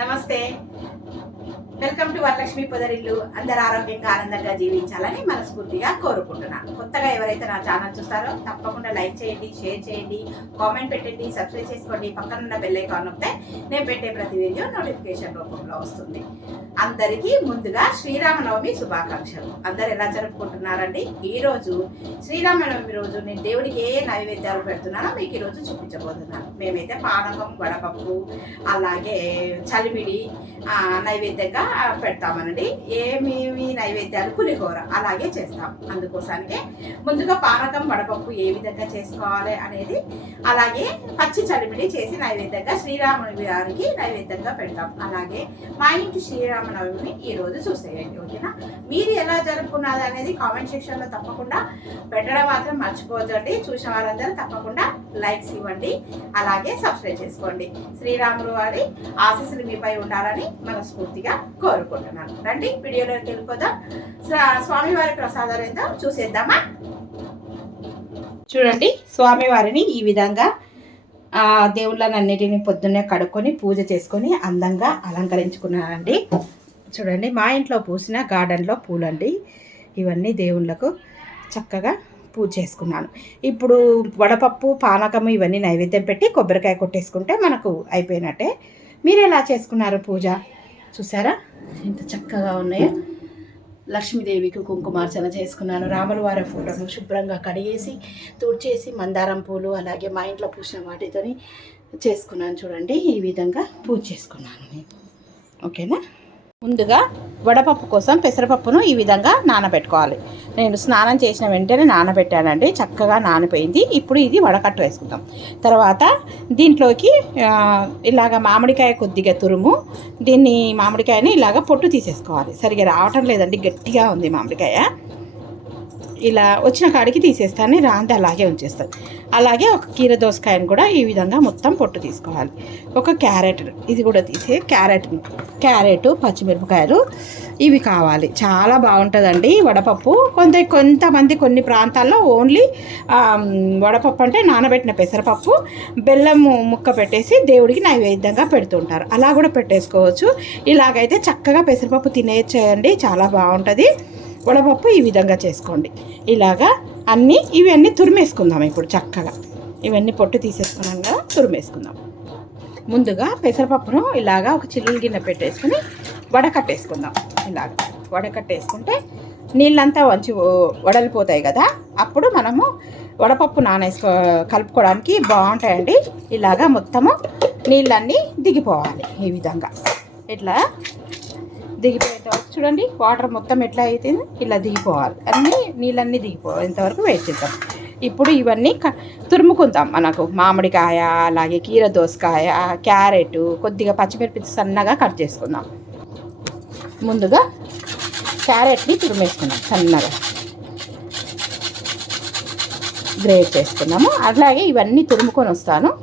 నమస్తే. Welcome to Varalakshmi Podarillu. అందరు ఆరోగ్యంగా ఆనందంగా జీవించాలని మనస్ఫూర్తిగా కోరుకుంటున్నాను. కొత్తగా ఎవరైతే నా ఛానల్ చూస్తారో తప్పకుండా లైక్ చేయండి షేర్ చేయండి కామెంట్ పెట్టండి సబ్స్క్రైబ్ చేసుకోండి. పక్కన ఉన్న బెల్ ఐకాన్ నొక్కితే నేను పెట్టే ప్రతి వీడియో నోటిఫికేషన్ రూపంలో వస్తుంది. అందరికీ ముందుగా శ్రీరామనవమి శుభాకాంక్షలు. అందరు ఎలా జరుపుకుంటున్నారండి? ఈ రోజు శ్రీరామనవమి రోజు నేను దేవుడికి ఏ నైవేద్యాలు పెడుతున్నానో మీకు ఈరోజు చూపించబోతున్నాను. మేమైతే పానకం వడపప్పు అలాగే చలిమిడి నైవేద్యంగా పెడతామనండి. ఏమేమి నైవేద్యాలు? పులిహోర అలాగే చేస్తాం. అందుకోసానికే ముందుగా పానకం వడపప్పు ఏ విధంగా చేసుకోవాలి అనేది అలాగే పచ్చి చలిమిడి చేసి నైవేద్యంగా శ్రీరాముని వారికి నైవేద్యంగా పెడతాం. అలాగే మా ఇంటి శ్రీరామనవమిని ఈ రోజు చూసేయండి ఓకేనా? మీరు ఎలా జరుపుకున్నది అనేది కామెంట్ సెక్షన్లో తప్పకుండా పెట్టడం మాత్రం మర్చిపోదండి చూసిన వారందరూ తప్పకుండా లైక్స్ ఇవ్వండి. అలాగే సబ్స్క్రైబ్ చేసుకోండి. శ్రీరాములు వారి ఆశీస్సులు మీపై ఉండాలని మనస్ఫూర్తిగా కోరుకుంటున్నాను. రండి వీడియోలోకి వెళ్ళిపోదాం. స్వామివారి ప్రసాదాలు ఏందో చూసేద్దామా? చూడండి స్వామివారిని ఈ విధంగా దేవుళ్ళనన్నిటిని పొద్దున్నే కడుక్కొని పూజ చేసుకొని అందంగా అలంకరించుకున్నానండి చూడండి మా ఇంట్లో పూసిన గార్డెన్లో పూలండి. ఇవన్నీ దేవుళ్ళకు చక్కగా పూజ చేసుకున్నాను. ఇప్పుడు వడపప్పు పానకము ఇవన్నీ నైవేద్యం పెట్టి కొబ్బరికాయ కొట్టేసుకుంటే మనకు అయిపోయినట్టే. మీరు ఎలా చేసుకున్నారు పూజ? చూసారా? ఎంత చక్కగా ఉన్నాయో. లక్ష్మీదేవికి కుంకుమార్చన చేసుకున్నాను. రాముల వారి ఫోటోను శుభ్రంగా కడిగేసి తుడిచేసి మందారం పూలు అలాగే మా ఇంట్లో పూసిన వాటితోని చేసుకున్నాను చూడండి. ఈ విధంగా పూజ చేసుకున్నాను నేను. ఓకేనా? ముందుగా వడపప్పు కోసం పెసరపప్పును ఈ విధంగా నానబెట్టుకోవాలి. నేను స్నానం చేసిన వెంటనే నానబెట్టానండి. చక్కగా నానిపోయింది. ఇప్పుడు ఇది వడకట్టు వేసుకుందాం. తర్వాత దీంట్లోకి ఇలాగ మామిడికాయ కొద్దిగా తురుము దీన్ని మామిడికాయని ఇలాగ పొట్టు తీసేసుకోవాలి. సరిగా రావటం లేదండి. గట్టిగా ఉంది మామిడికాయ. ఇలా వచ్చిన కాడికి తీసేస్తాను రాంది అలాగే ఉంచేస్తాను అలాగే ఒక కీర దోసకాయను కూడా ఈ విధంగా మొత్తం పొట్టు తీసుకోవాలి. ఒక క్యారెట్ ఇది కూడా తీసే క్యారెట్ క్యారెట్ పచ్చిమిరపకాయలు ఇవి కావాలి. చాలా బాగుంటుందండి వడపప్పు. కొంత కొంతమంది కొన్ని ప్రాంతాల్లో ఓన్లీ వడపప్పు అంటే నానబెట్టిన పెసరపప్పు బెల్లం ముక్క పెట్టేసి దేవుడికి నైవేద్యంగా పెడుతుంటారు. అలా కూడా పెట్టేసుకోవచ్చు. ఇలాగైతే చక్కగా పెసరపప్పు తినేయచ్చేయండి చాలా బాగుంటుంది. వడపప్పు ఈ విధంగా చేసుకోండి. ఇలాగా అన్నీ ఇవన్నీ తురిమేసుకుందాం ఇప్పుడు చక్కగా. ఇవన్నీ పొట్టు తీసేసుకున్నాం కదా తురిమేసుకుందాం. ముందుగా పెసరపప్పును ఇలాగా ఒక చిల్లులు గిన్నె పెట్టేసుకుని వడకట్టేసుకుందాం ఇలాగ వడకట్టేసుకుంటే నీళ్ళంతా వంచి వడలిపోతాయి కదా అప్పుడు మనము వడపప్పు నానేసుకో కలుపుకోవడానికి బాగుంటాయండి. ఇలాగా మొత్తము నీళ్ళన్నీ దిగిపోవాలి ఈ విధంగా. ఇట్లా దిగిపోయేంత వరకు చూడండి వాటర్ మొత్తం ఎట్లా అయితే ఇలా దిగిపోవాలి. అన్నీ నీళ్ళన్నీ దిగిపోయేంతవరకు వెయిట్ చేద్దాం. ఇప్పుడు ఇవన్నీ క- తురుముకుందాం. మనకు మామిడికాయ అలాగే కీర దోసకాయ క్యారెట్ కొద్దిగా పచ్చిమిరపి సన్నగా కట్ చేసుకుందాం. ముందుగా క్యారెట్ని తురిమేసుకుందాం సన్నగా. గ్రేట్ చేసుకున్నాము. అలాగే ఇవన్నీ తురుముకొని వస్తాను.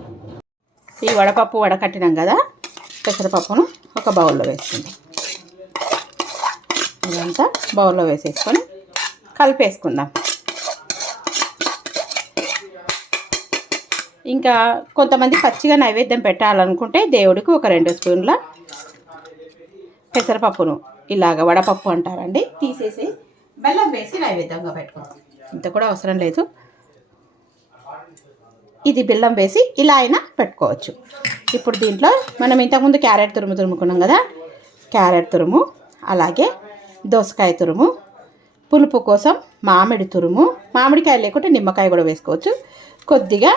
ఈ వడపప్పు వడకట్టినాం కదా? పెసరపప్పును ఒక బౌల్లో వేసుకుందాం. ఇదంతా బౌల్లో వేసేసుకొని కలిపేసుకుందాం. ఇంకా కొంతమంది పచ్చిగా నైవేద్యం పెట్టాలనుకుంటే దేవుడికి ఒక రెండు స్పూన్ల పెసరపప్పును ఇలాగ వడపప్పు అంటారండి తీసేసి బెల్లం వేసి నైవేద్యంగా పెట్టుకోవాలి ఇంత కూడా అవసరం లేదు. ఇది బెల్లం వేసి ఇలా అయినా పెట్టుకోవచ్చు. ఇప్పుడు దీంట్లో మనం ఇంతకుముందు క్యారెట్ తురుము తురుముకున్నాం కదా క్యారెట్ తురుము అలాగే దోసకాయ తురుము పులుపు కోసం మామిడి తురుము మామిడికాయ లేకుంటే నిమ్మకాయ కూడా వేసుకోవచ్చు. కొద్దిగా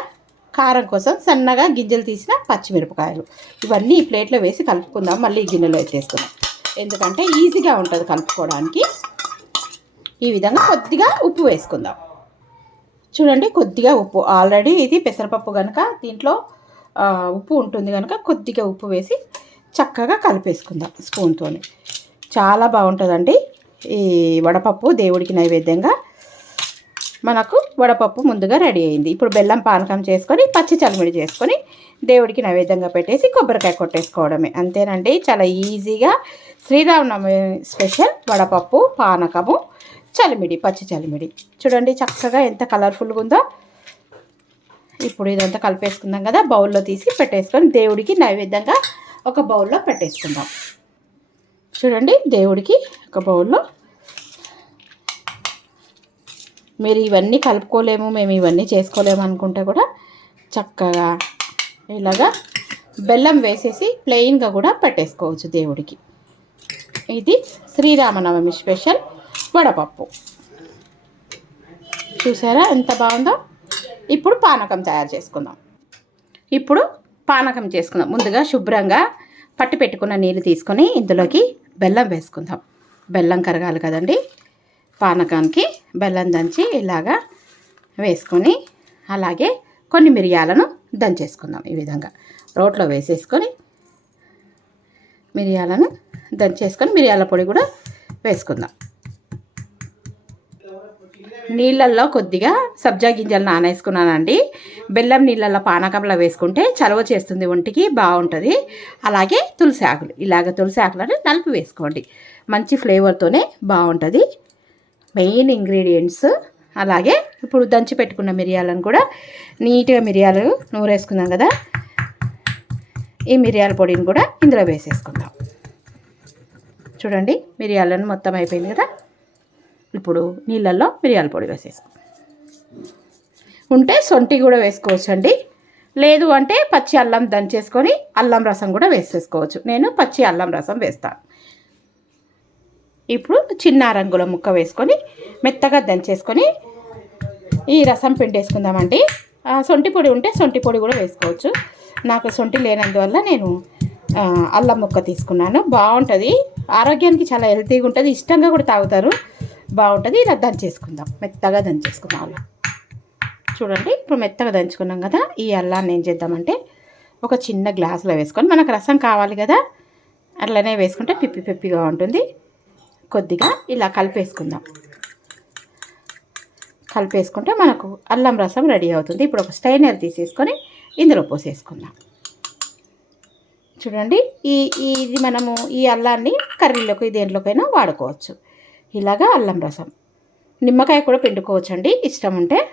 కారం కోసం సన్నగా గింజలు తీసిన పచ్చిమిరపకాయలు. ఇవన్నీ ఈ ప్లేట్లో వేసి కలుపుకుందాం. మళ్ళీ గిన్నెలో ఎత్తేసుకుందాం. ఎందుకంటే ఈజీగా ఉంటుంది కలుపుకోవడానికి. ఈ విధంగా కొద్దిగా ఉప్పు వేసుకుందాం. చూడండి కొద్దిగా ఉప్పు. ఆల్రెడీ ఇది పెసరపప్పు కనుక దీంట్లో ఉప్పు ఉంటుంది కనుక కొద్దిగా ఉప్పు వేసి చక్కగా కలిపేసుకుందాం స్పూన్తో చాలా బాగుంటుందండి. ఈ వడపప్పు దేవుడికి నైవేద్యంగా మనకు వడపప్పు ముందుగా రెడీ అయింది. ఇప్పుడు బెల్లం పానకం చేసుకొని పచ్చి చలిమిడి చేసుకొని దేవుడికి నైవేద్యంగా పెట్టేసి కొబ్బరికాయ కొట్టేసుకోవడమే. అంతేనండి. చాలా ఈజీగా శ్రీరామనవమి స్పెషల్ వడపప్పు పానకము చలిమిడి పచ్చి చలిమిడి. చూడండి చక్కగా ఎంత కలర్ఫుల్గా ఉందో. ఇప్పుడు ఇదంతా కలిపేసుకుందాం కదా. బౌల్లో తీసి పెట్టేసుకొని దేవుడికి నైవేద్యంగా ఒక బౌల్లో పెట్టేసుకుందాం. చూడండి దేవుడికి ఒక బౌల్లో. మీరు ఇవన్నీ కలుపుకోలేము మేము ఇవన్నీ చేసుకోలేము అనుకుంటే కూడా చక్కగా ఇలాగా బెల్లం వేసేసి ప్లెయిన్గా కూడా పెట్టేసుకోవచ్చు దేవుడికి. ఇది శ్రీరామనవమి స్పెషల్ వడపప్పు. చూసారా ఎంత బాగుందో? ఇప్పుడు పానకం తయారు చేసుకుందాం. ఇప్పుడు పానకం చేసుకుందాం. ముందుగా శుభ్రంగా పట్టి పెట్టుకున్న నీళ్ళు తీసుకొని ఇందులోకి బెల్లం వేసుకుందాం. బెల్లం కరగాలి కదండి. పానకానికి బెల్లం దంచి ఇలాగా వేసుకొని అలాగే కొన్ని మిరియాలను దంచేసుకుందాం ఈ విధంగా. రోట్లో వేసేసుకొని మిరియాలను దంచేసుకొని మిరియాల పొడి కూడా వేసుకుందాం. నీళ్ళల్లో కొద్దిగా సబ్జా గింజలు నానేసుకున్నానండి. బెల్లం నీళ్ళల్లో పానకంలో వేసుకుంటే చలవ చేస్తుంది ఒంటికి బాగుంటుంది. అలాగే తులసి ఆకులు ఇలాగ తులసి ఆకులను నలుపు వేసుకోండి. మంచి ఫ్లేవర్తోనే బాగుంటుంది. మెయిన్ ఇంగ్రీడియంట్స్ అలాగే ఇప్పుడు దంచి పెట్టుకున్న మిరియాలను కూడా నీట్గా మిరియాలు నూరేసుకున్నాం కదా. ఈ మిరియాల పొడిని కూడా ఇందులో వేసేసుకుందాం. చూడండి మిరియాలను మొత్తం అయిపోయింది కదా. ఇప్పుడు నీళ్ళల్లో మిరియాల పొడి వేసేసుకో. ఉంటే సొంటి కూడా వేసుకోవచ్చు అండి లేదు అంటే పచ్చి అల్లం దంచేసుకొని అల్లం రసం కూడా వేసేసుకోవచ్చు. నేను పచ్చి అల్లం రసం వేస్తాను. ఇప్పుడు చిన్న రంగుల ముక్క వేసుకొని మెత్తగా దంచేసుకొని ఈ రసం పిండేసుకుందామండి. సొంటి పొడి ఉంటే సొంటి పొడి కూడా వేసుకోవచ్చు. నాకు సొంటి లేనందువల్ల నేను అల్లం ముక్క తీసుకున్నాను. బాగుంటుంది. ఆరోగ్యానికి చాలా హెల్తీగా ఉంటుంది. ఇష్టంగా కూడా తాగుతారు. బాగుంటుంది. ఇలా దంచేసుకుందాం. మెత్తగా దంచేసుకుందాం. అలా చూడండి ఇప్పుడు మెత్తగా దంచుకున్నాం కదా ఈ అల్లాన్ని ఏం చేద్దామంటే ఒక చిన్న గ్లాసులో వేసుకొని మనకు రసం కావాలి కదా అట్లనే వేసుకుంటే పిప్పి పిప్పిగా ఉంటుంది. కొద్దిగా ఇలా కలిపేసుకుందాం. కలిపేసుకుంటే మనకు అల్లం రసం రెడీ అవుతుంది. ఇప్పుడు ఒక స్టైనర్ తీసేసుకొని ఇందులో పోసేసుకుందాం. చూడండి ఈ ఇది మనము ఈ అల్లాన్ని కర్రీలోకి దేంట్లోకైనా వాడుకోవచ్చు. ఇలాగా అల్లం రసం. నిమ్మకాయ కూడా పిండుకోవచ్చండి ఇష్టం ఉంటే.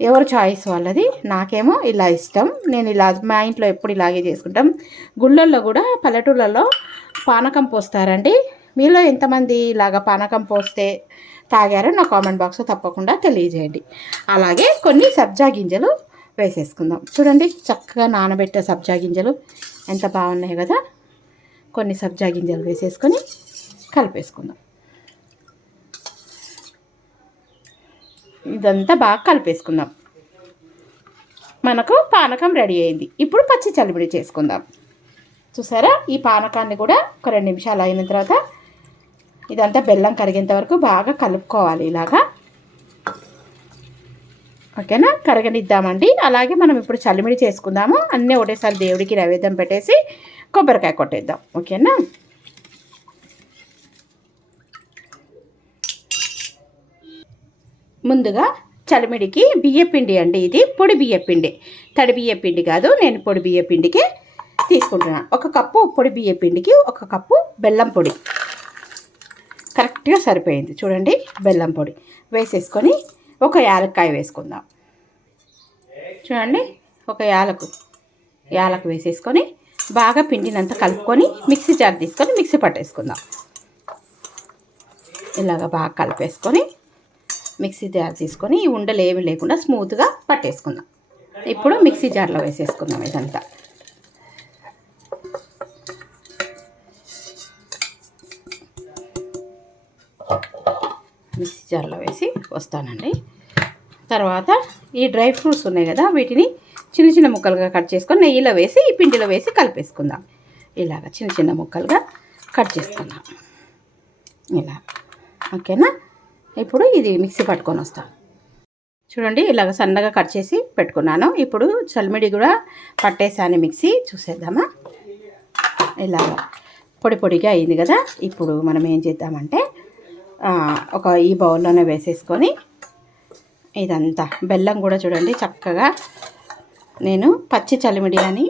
ఎవరు చాయిస్ వాళ్ళది? నాకేమో ఇలా ఇష్టం. నేను ఇలా మా ఇంట్లో ఎప్పుడు ఇలాగే చేసుకుంటాం. గుళ్ళల్లో కూడా పల్లెటూళ్ళలో పానకం పోస్తారండి. మీలో ఎంతమంది ఇలాగ పానకం పోస్తే తాగారో నా కామెంట్ బాక్స్లో తప్పకుండా తెలియజేయండి. అలాగే కొన్ని సబ్జా గింజలు వేసేసుకుందాం. చూడండి చక్కగా నానబెట్టే సబ్జా గింజలు ఎంత బాగున్నాయి కదా. కొన్ని సబ్జా గింజలు వేసేసుకొని కలిపేసుకుందాం. ఇదంతా బాగా కలిపేసుకుందాం. మనకు పానకం రెడీ అయింది. ఇప్పుడు పచ్చి చలిమిడి చేసుకుందాం. చూసారా? ఈ పానకాన్ని కూడా ఒక రెండు నిమిషాలు అయిన తర్వాత ఇదంతా బెల్లం కరిగేంత వరకు బాగా కలుపుకోవాలి ఇలాగా. ఓకేనా? కరగనిద్దామండి. అలాగే మనం ఇప్పుడు చలిమిడి చేసుకుందాము. అన్నీ ఒకటేసారి దేవుడికి నైవేద్యం పెట్టేసి కొబ్బరికాయ కొట్టేద్దాం. ఓకేనా? ముందుగా చలిమిడికి బియ్యపిండి అండి ఇది. పొడి బియ్యపిండి తడి బియ్యపిండి కాదు నేను పొడి బియ్యపిండికి తీసుకుంటున్నాను ఒక కప్పు పొడి బియ్యపిండికి ఒక కప్పు బెల్లం పొడి. కరెక్ట్గా సరిపోయింది. చూడండి బెల్లం పొడి. వేసేసుకొని ఒక యాలక్కాయ వేసుకుందాం. చూడండి ఒక యాలకు యాలకు వేసేసుకొని బాగా పిండినంత కలుపుకొని మిక్సీ జార్ తీసుకొని మిక్సీ పట్టేసుకుందాం. ఇలాగ బాగా కలిపేసుకొని మిక్సీ జార్ తీసుకొని ఈ ఉండలు ఏమి లేకుండా స్మూత్గా పట్టేసుకుందాం. ఇప్పుడు మిక్సీ జార్లో వేసేసుకుందాం ఇదంతా. మిక్సీ జార్లో వేసి వస్తానండి. తర్వాత ఈ డ్రై ఫ్రూట్స్ ఉన్నాయి కదా వీటిని చిన్న చిన్న ముక్కలుగా కట్ చేసుకొని నెయ్యిలో వేసి ఈ పిండిలో వేసి కలిపేసుకుందాం. ఇలాగ చిన్న చిన్న ముక్కలుగా కట్ చేసుకుందాం. ఇలా. ఓకేనా? ఇప్పుడు ఇది మిక్సీ పట్టుకొని వస్తాం. చూడండి ఇలాగ సన్నగా కట్ చేసి పెట్టుకున్నాను. ఇప్పుడు చల్మిడి కూడా పట్టేసాను మిక్సీ. చూసేద్దామా? ఇలాగ పొడి పొడిగా అయింది కదా. ఇప్పుడు మనం ఏం చేద్దామంటే ఒక ఈ బౌల్లోనే వేసేసుకొని ఇదంతా బెల్లం కూడా చూడండి చక్కగా నేను పచ్చి చలిమిడి అని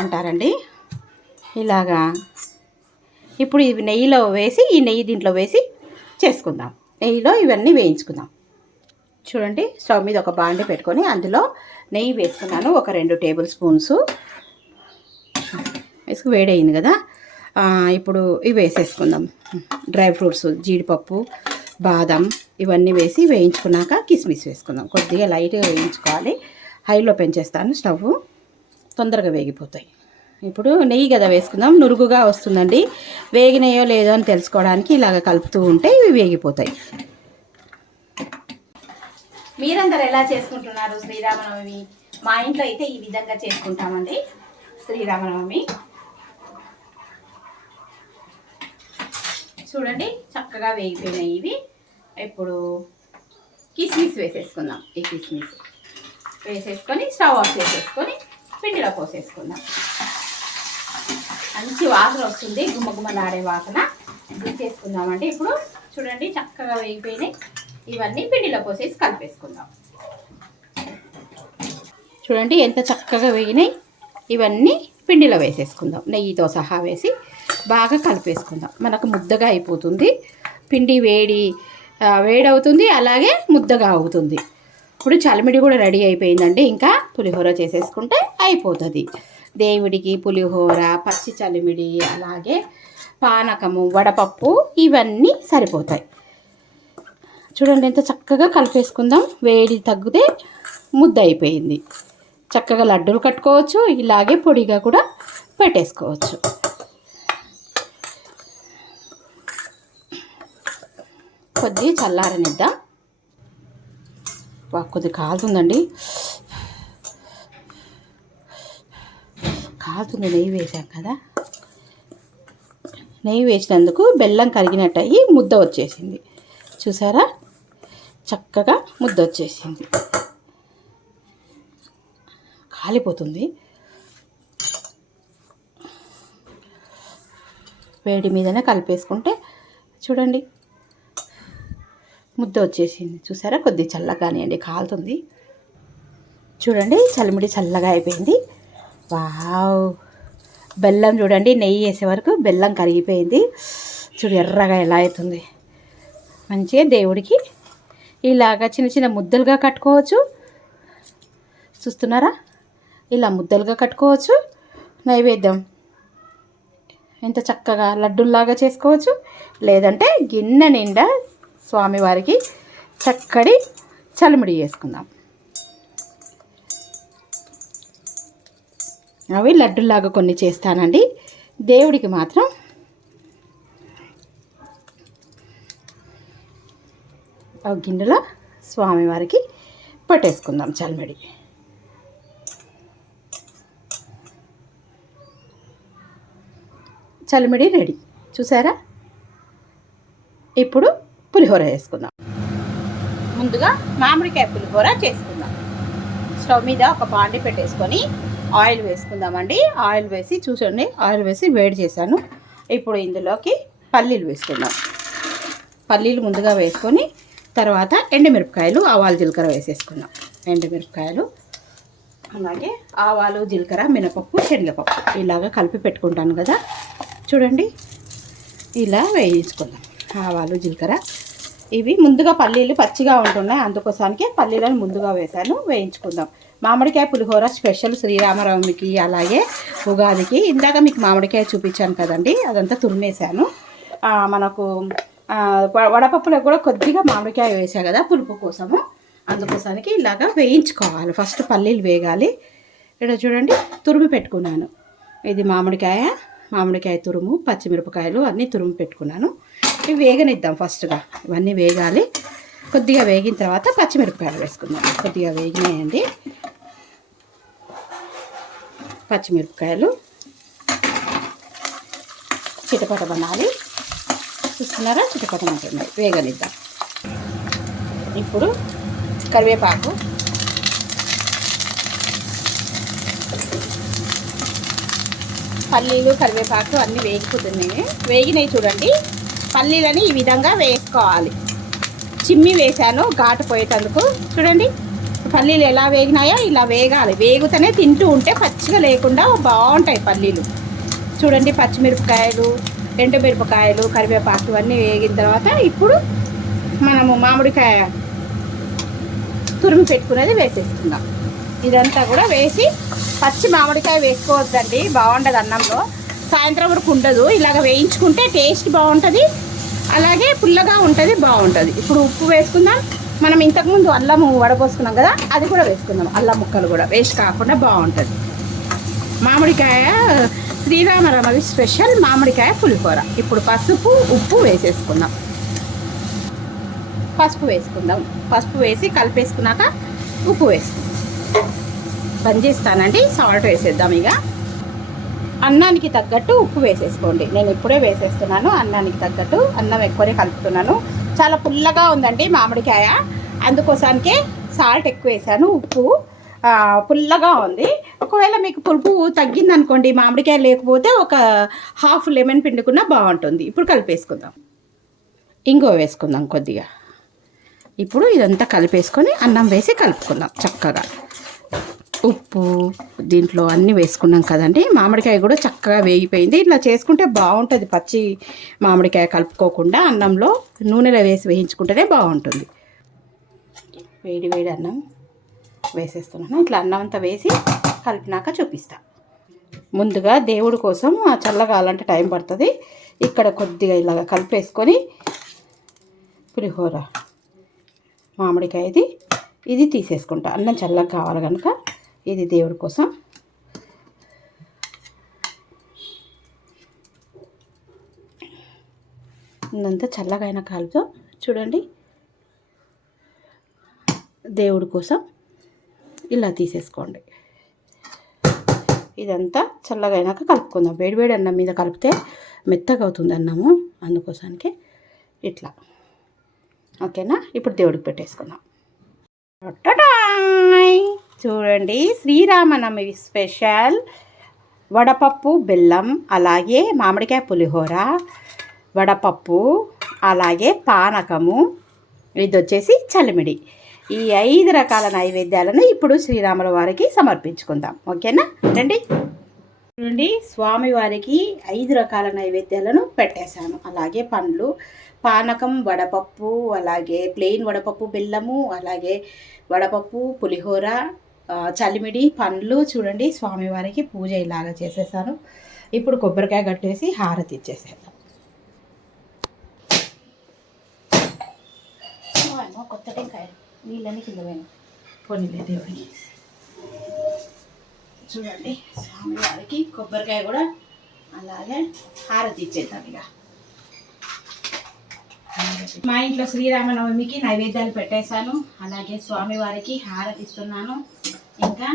అంటారండి. ఇలాగా ఇప్పుడు ఇవి నెయ్యిలో వేసి ఈ నెయ్యి దీంట్లో వేసి చేసుకుందాం. నెయ్యిలో ఇవన్నీ వేయించుకుందాం. చూడండి స్టవ్ మీద ఒక బాండి పెట్టుకొని అందులో నెయ్యి వేసుకున్నాను ఒక రెండు టేబుల్ స్పూన్స్. వేసుకు వేడయింది కదా? ఇప్పుడు ఇవి వేసేసుకుందాం. డ్రై ఫ్రూట్స్ జీడిపప్పు బాదం ఇవన్నీ వేసి వేయించుకున్నాక కిస్మిస్ వేసుకుందాం. కొద్దిగా లైట్గా వేయించుకోవాలి. హైలో పెంచేస్తాను స్టవ్ తొందరగా వేగిపోతాయి. ఇప్పుడు నెయ్యి కదా వేసుకుందాం. నురుగుగా వస్తుందండి. వేగినాయో లేదో అని తెలుసుకోవడానికి ఇలాగ కలుపుతూ ఉంటే ఇవి వేగిపోతాయి. మీరందరూ ఎలా చేసుకుంటున్నారు శ్రీరామనవమి? మా ఇంట్లో అయితే ఈ విధంగా చేసుకుంటామండి. శ్రీరామనవమి. చూడండి చక్కగా వేగిపోయినాయి ఇవి. ఇప్పుడు కిస్మిస్ వేసేసుకుందాం. ఈ కిస్మిస్ వేసేసుకొని స్టవ్ ఆఫ్ చేసేసుకొని పిండిలో పోసేసుకుందాం. మంచి వాసన వస్తుంది గుమ్మగుమ్మలాడే వాసన. చేసుకుందామండి. ఇప్పుడు చూడండి చక్కగా వేగిపోయినాయి. ఇవన్నీ పిండిలో పోసేసి కలిపేసుకుందాం. చూడండి ఎంత చక్కగా వేగినాయి. ఇవన్నీ పిండిలో వేసేసుకుందాం. నెయ్యితో సహా వేసి బాగా కలిపేసుకుందాం. మనకు ముద్దగా అయిపోతుంది. పిండి వేడి వేడవుతుంది అలాగే ముద్దగా అవుతుంది. ఇప్పుడు చలిమిడి కూడా రెడీ అయిపోయిందండి. ఇంకా పులిహోర చేసేసుకుంటే అయిపోతుంది. దేవుడికి పులిహోర పచ్చి చలిమిడి అలాగే పానకము వడపప్పు ఇవన్నీ సరిపోతాయి. చూడండి ఎంత చక్కగా కలిపేసుకుందాం. వేడి తగ్గితే ముద్ద అయిపోయింది. చక్కగా లడ్డూలు కట్టుకోవచ్చు ఇలాగే పొడిగా కూడా పెట్టేసుకోవచ్చు. కొద్ది చల్లారనిద్దాం. కొద్ది కాలుతుందండి. కాలుతుంది నెయ్యి వేసాం కదా. నెయ్యి వేసినందుకు బెల్లం కరిగినట్టు అయ్యి ముద్ద వచ్చేసింది. చూసారా? చక్కగా ముద్ద వచ్చేసింది. కాలిపోతుంది. వేడి మీదనే కలిపేసుకుంటే చూడండి. ముద్ద వచ్చేసింది. చూసారా? కొద్ది చల్లగా కాలుతుంది. చూడండి చలిమిడి చల్లగా అయిపోయింది. వావ్. బెల్లం చూడండి నెయ్యి వేసే వరకు బెల్లం కరిగిపోయింది. చూడు ఎర్రగా ఎలా అవుతుంది. మంచిగా దేవుడికి ఇలాగ చిన్న చిన్న ముద్దలుగా కట్టుకోవచ్చు. చూస్తున్నారా? ఇలా ముద్దలుగా కట్టుకోవచ్చు. నైవేద్యం. ఎంత చక్కగా లడ్డుల్లాగా చేసుకోవచ్చు. లేదంటే గిన్నె నిండా స్వామివారికి చక్కడి చలిమిడి చేసుకుందాం. అవి లడ్డులాగా కొన్ని చేస్తానండి. దేవుడికి మాత్రం ఒక గిన్నెలో స్వామివారికి పట్టేసుకుందాం చల్మడి. చలిమిడి రెడీ. చూసారా? ఇప్పుడు పులిహోర వేసుకుందాం. ముందుగా మామిడికాయ పులిహోర చేసుకుందాం. స్టవ్ మీద ఒక బాండి పెట్టేసుకొని ఆయిల్ వేసుకుందామండి. ఆయిల్ వేసి చూసండి ఆయిల్ వేసి వేడి చేశాను. ఇప్పుడు ఇందులోకి పల్లీలు వేసుకుందాం. పల్లీలు ముందుగా వేసుకొని తర్వాత ఎండుమిరపకాయలు ఆవాలు జీలకర్ర వేసేసుకుందాం. ఎండుమిరపకాయలు అలాగే ఆవాలు జీలకర్ర మినపప్పు శనగపప్పు ఇలాగ కలిపి పెట్టుకుంటాను కదా. చూడండి ఇలా వేయించుకుందాం. ఆవాలు జీలకర్ర. ఇవి ముందుగా పల్లీలు పచ్చిగా ఉంటున్నాయి. అందుకోసానికి పల్లీలను ముందుగా వేశాను. వేయించుకుందాం. మామిడికాయ పులిహోర స్పెషల్ శ్రీరామనవమికి అలాగే ఉగాదికి. ఇందాక మీకు మామిడికాయ చూపించాను కదండి అదంతా తురిమేశాను. మనకు వడపప్పులో కూడా కొద్దిగా మామిడికాయ వేసా కదా పులుపు కోసము. అందుకోసానికి ఇలాగా వేయించుకోవాలి. ఫస్ట్ పల్లీలు వేగాలి. ఇక్కడ చూడండి తురుము పెట్టుకున్నాను. ఇది మామిడికాయ మామిడికాయ తురుము పచ్చిమిరపకాయలు అన్నీ తురుము పెట్టుకున్నాను. ఇవి వేగనిద్దాం ఫస్ట్గా. ఇవన్నీ వేగాలి. కొద్దిగా వేగిన తర్వాత పచ్చిమిరపకాయలు వేసుకుందాం. కొద్దిగా వేగినాయండి. పచ్చిమిరపకాయలు. చిటపట బనాలి. చూస్తున్నారా? చిటపట ఉంటుంది వేగనిద్దాం. ఇప్పుడు కరివేపాకు. పల్లీలు కరివేపాకు అన్నీ వేగిపోతున్నాయి. వేగినాయి చూడండి. పల్లీలని ఈ విధంగా వేసుకోవాలి. చిమ్మి వేశాను ఘాటు పోయేటందుకు. చూడండి. పల్లీలు ఎలా వేగినాయో ఇలా వేగాలి. వేగుతూనే తింటూ ఉంటే పచ్చిగా లేకుండా బాగుంటాయి పల్లీలు. చూడండి పచ్చిమిరపకాయలు ఎండుమిరపకాయలు కరివేపాకు ఇవన్నీ వేగిన తర్వాత ఇప్పుడు మనము మామిడికాయ తురిమి పెట్టుకునేది వేసేసుకుందాం. ఇదంతా కూడా వేసి పచ్చి మామిడికాయ వేసుకోవద్దండి. బాగుండదు అన్నంలో. సాయంత్రం వరకు ఉండదు. ఇలాగ వేయించుకుంటే టేస్ట్ బాగుంటుంది. అలాగే పుల్లగా ఉంటుంది బాగుంటుంది. ఇప్పుడు ఉప్పు వేసుకుందాం. మనం ఇంతకుముందు అల్లము వడపోసుకున్నాం కదా అది కూడా వేసుకుందాం. అల్లం ముక్కలు కూడా. వేస్ట్ కాకుండా బాగుంటుంది. మామిడికాయ శ్రీరామరమవి స్పెషల్ మామిడికాయ పులిహోర. ఇప్పుడు పసుపు ఉప్పు వేసేసుకుందాం. పసుపు వేసుకుందాం. పసుపు వేసి కలిపేసుకున్నాక ఉప్పు వేసుకుందాం. బంద్ చేస్తానండి. సాల్ట్ వేసేద్దాం ఇక. అన్నానికి తగ్గట్టు ఉప్పు వేసేసుకోండి. నేను ఇప్పుడే వేసేస్తున్నాను. అన్నానికి తగ్గట్టు అన్నం ఎక్కువనే కలుపుతున్నాను. చాలా పుల్లగా ఉందండి మామిడికాయ. అందుకోసానికే సాల్ట్ ఎక్కువ వేసాను ఉప్పు పుల్లగా ఉంది. ఒకవేళ మీకు పులుపు తగ్గిందనుకోండి మామిడికాయ లేకపోతే ఒక హాఫ్ లెమన్ పిండుకున్నా బాగుంటుంది. ఇప్పుడు కలిపేసుకుందాం. ఇంకో వేసుకుందాం కొద్దిగా. ఇప్పుడు ఇదంతా కలిపేసుకొని అన్నం వేసి కలుపుకుందాం చక్కగా. ఉప్పు దీంట్లో అన్నీ వేసుకున్నాం కదండి. మామిడికాయ కూడా చక్కగా వేగిపోయింది. ఇట్లా చేసుకుంటే బాగుంటుంది. పచ్చి మామిడికాయ కలుపుకోకుండా అన్నంలో నూనెలో వేసి వేయించుకుంటేనే బాగుంటుంది. వేడి వేడి అన్నం వేసేస్తున్నాను. ఇట్లా అన్నం అంతా వేసి కలిపినాక చూపిస్తా. ముందుగా దేవుడి కోసం ఆ చల్లగాలంటే టైం పడుతుంది. ఇక్కడ కొద్దిగా ఇలాగ కలిపేసుకొని పులిహోర మామిడికాయది ఇది తీసేసుకుంటా. అన్నం చల్లగా కావాలి కనుక ఇది దేవుడి కోసం. ఇదంతా చల్లగా అయిన కాలుతో చూడండి. దేవుడి కోసం ఇలా తీసేసుకోండి. ఇదంతా చల్లగా అయినాక కలుపుకుందాం. వేడివేడి అన్నం మీద కలిపితే మెత్తగా అవుతుంది అన్నము. అందుకోసానికి ఇట్లా. ఓకేనా? ఇప్పుడు దేవుడికి పెట్టేసుకుందాం. చూడండి శ్రీరామనవమి స్పెషల్. వడపప్పు బెల్లం అలాగే మామిడికాయ పులిహోర వడపప్పు అలాగే పానకము. ఇది వచ్చేసి చలిమిడి. ఈ ఐదు రకాల నైవేద్యాలను ఇప్పుడు శ్రీరాముల వారికి సమర్పించుకుందాం. ఓకేనా? రండి. చూడండి స్వామివారికి ఐదు రకాల నైవేద్యాలను పెట్టేశాను. అలాగే పండ్లు పానకం వడపప్పు అలాగే ప్లెయిన్ వడపప్పు బెల్లము అలాగే వడపప్పు పులిహోర చలిమిడి పండ్లు చూడండి స్వామివారికి పూజ ఇలాగా చేసేసాను ఇప్పుడు కొబ్బరికాయ కట్టేసి హారతి ఇచ్చేసేద్దాం. కొత్త టెంకాయ. నీళ్ళని కింద పోయినా పోనీలే దేవుడికి చూడండి స్వామివారికి కొబ్బరికాయ కూడా అలాగే హారతి ఇచ్చేద్దాం ఇక. మా ఇంట్లో శ్రీరామనవమికి నైవేద్యాలు పెట్టేశాను. అలాగే స్వామివారికి హారతి ఇస్తున్నాను. ఇంకా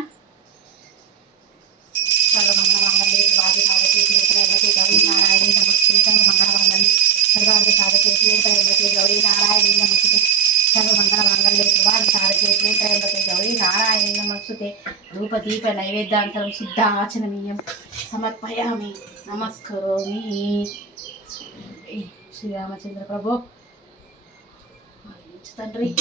నారాయణి నమస్తే ధూపదీప నైవేద్యాంతరం శుద్ధాచనమీయం. సమర్పయామి. నమస్కరోమి. శ్రీరామచంద్ర ప్రభు. తండ్రి.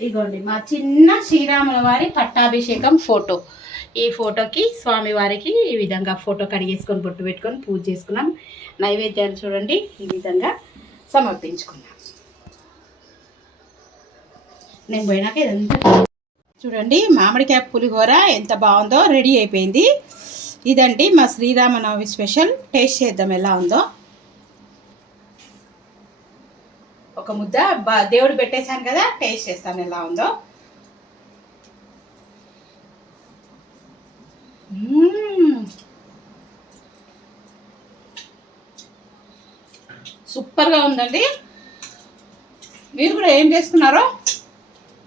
ఇగోండి మా చిన్న శ్రీరాముల వారి పట్టాభిషేకం ఫోటో. ఈ ఫోటోకి స్వామివారికి ఈ విధంగా ఫోటో కడిగేసుకొని బొట్టు పెట్టుకొని పూజ చేసుకున్నాం. నైవేద్యాలు చూడండి ఈ విధంగా సమర్పించుకున్నాం. నేను పోయినాక ఇదంతా చూడండి మామిడికాయ పులిహోర ఎంత బాగుందో రెడీ అయిపోయింది. ఇదండి మా శ్రీరామనవమి స్పెషల్. టేస్ట్ చేద్దాం ఎలా ఉందో. ఒక ముద్ద బా- దేవుడు పెట్టేశాను కదా టేస్ట్ చేస్తాను ఎలా ఉందో మ్మ్. సూపర్గా ఉందండి. మీరు కూడా ఏం చేసుకున్నారో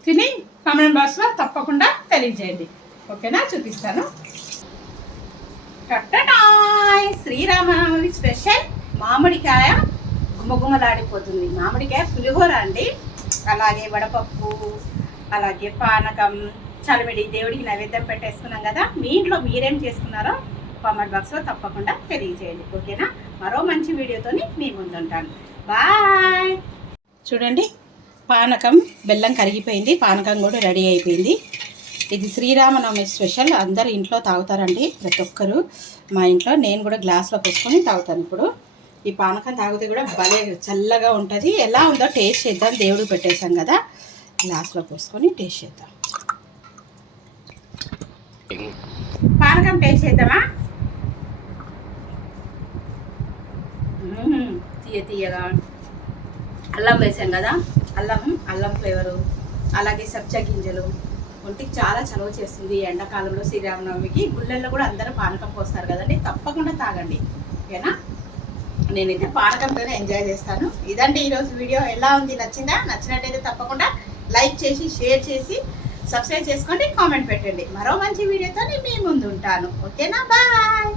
తిని కామెంట్ బాక్స్లో తప్పకుండా తెలియజేయండి. ఓకేనా? చూపిస్తాను. టట్టటాయ్! శ్రీరామనవమి స్పెషల్ మామిడికాయ గుమగుమలాడిపోతుంది. మామిడికాయ పులిహోర అండి. అలాగే వడపప్పు అలాగే పానకం చలిమిడి దేవుడికి నైవేద్యం పెట్టేసుకున్నాం కదా. మీ ఇంట్లో మీరేం చేసుకున్నారో కామెంట్ బాక్స్లో తప్పకుండా తెలియజేయండి. ఓకేనా? మరో మంచి వీడియోతోని మీ ముందుంటాను. బాయ్! చూడండి పానకం బెల్లం కరిగిపోయింది పానకం కూడా రెడీ అయిపోయింది. ఇది శ్రీరామనవమి స్పెషల్ అందరు ఇంట్లో తాగుతారండి ప్రతి ఒక్కరు. మా ఇంట్లో నేను కూడా గ్లాస్లో పోసుకొని తాగుతాను ఇప్పుడు. ఈ పానకం తాగితే కూడా భలే చల్లగా ఉంటుంది. ఎలా ఉందో టేస్ట్ చేద్దాం దేవుడు పెట్టేశాం కదా. గ్లాస్లో పోసుకొని టేస్ట్ చేద్దాం. పానకం టేస్ట్ చేద్దామా? తీయ తీయగా. అల్లం వేసాం కదా అల్లం అల్లం ఫ్లేవరు అలాగే సబ్జా గింజలు. ఒంటికి చాలా చలవ చేస్తుంది ఎండాకాలంలో శ్రీరామనవమికి. గుళ్ళల్లో కూడా అందరూ పానకం పోస్తారు కదండి తప్పకుండా తాగండి. ఓకేనా? నేనైతే పానకంతోనే ఎంజాయ్ చేస్తాను. ఇదండి ఈరోజు వీడియో. ఎలా ఉంది? నచ్చిందా? నచ్చినట్టయితే తప్పకుండా లైక్ చేసి షేర్ చేసి సబ్స్క్రైబ్ చేసుకోండి కామెంట్ పెట్టండి. మరో మంచి వీడియోతో నేను మీ ముందు ఉంటాను. ఓకేనా? బాయ్!